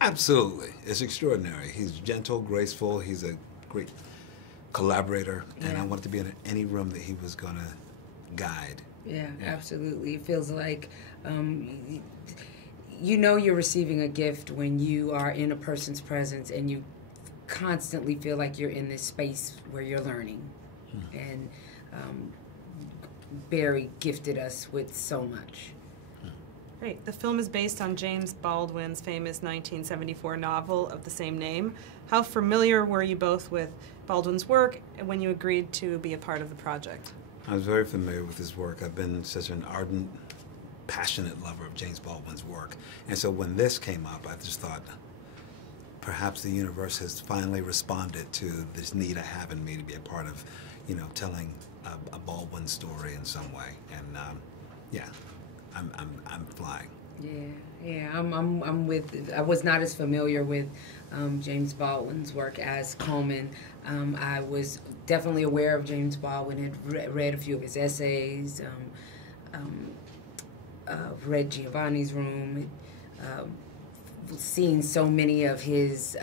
Absolutely. It's extraordinary. He's gentle, graceful. He's a great collaborator. And I wanted to be in any room that he was going to guide. Yeah, absolutely. It feels like you know you're receiving a gift when you are in a person's presence and you constantly feel like you're in this space where you're learning. And Barry gifted us with so much. Great. The film is based on James Baldwin's famous 1974 novel of the same name. How familiar were you both with Baldwin's work when you agreed to be a part of the project? I was very familiar with his work. I've been such an ardent, passionate lover of James Baldwin's work. And so when this came up, I just thought, perhaps the universe has finally responded to this need I have in me to be a part of, you know, telling a Baldwin story in some way. And yeah, I'm flying. Yeah, I'm with. I was not as familiar with James Baldwin's work as Colman. I was definitely aware of James Baldwin. Had read a few of his essays. Read Giovanni's Room. Seen so many of his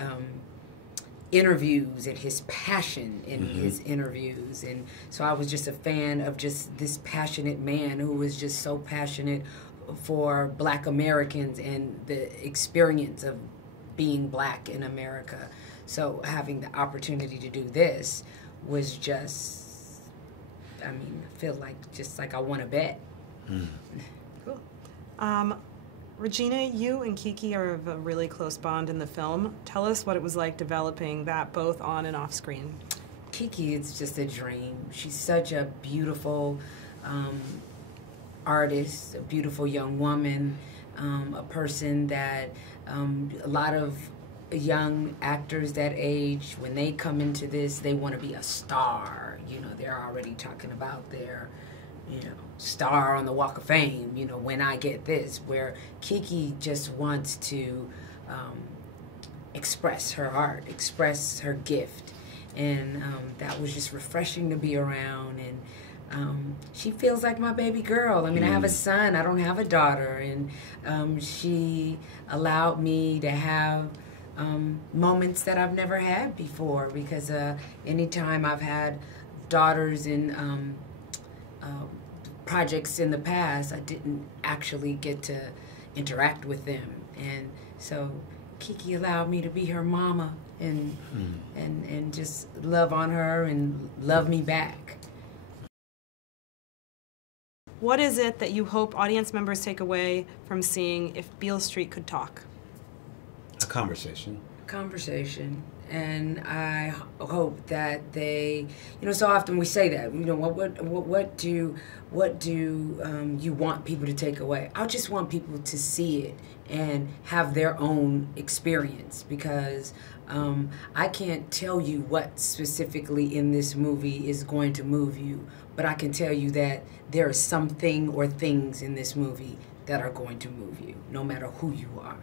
interviews and his passion in his interviews, and so I was just a fan of just this passionate man who was just so passionate for Black Americans and the experience of being Black in America. So having the opportunity to do this was just, I mean, I feel like just like I won a bet. Cool. Regina, you and Kiki are of a really close bond in the film. Tell us what it was like developing that both on and off screen. Kiki is just a dream. She's such a beautiful artist, a beautiful young woman, a person that a lot of young actors that age, when they come into this, they want to be a star. You know, they're already talking about their, you know, star on the Walk of Fame, you know, when I get this, where Kiki just wants to express her art, express her gift. And that was just refreshing to be around. And she feels like my baby girl. I mean, I have a son, I don't have a daughter. And she allowed me to have moments that I've never had before, because anytime I've had daughters in projects in the past, I didn't actually get to interact with them. And so Kiki allowed me to be her mama and just love on her and love me back. What is it that you hope audience members take away from seeing If Beale Street Could Talk? A conversation. Conversation. And I hope that they, you know, so often we say that, you know, what do you want people to take away? I just want people to see it and have their own experience, because I can't tell you what specifically in this movie is going to move you, but I can tell you that there is something or things in this movie that are going to move you, no matter who you are.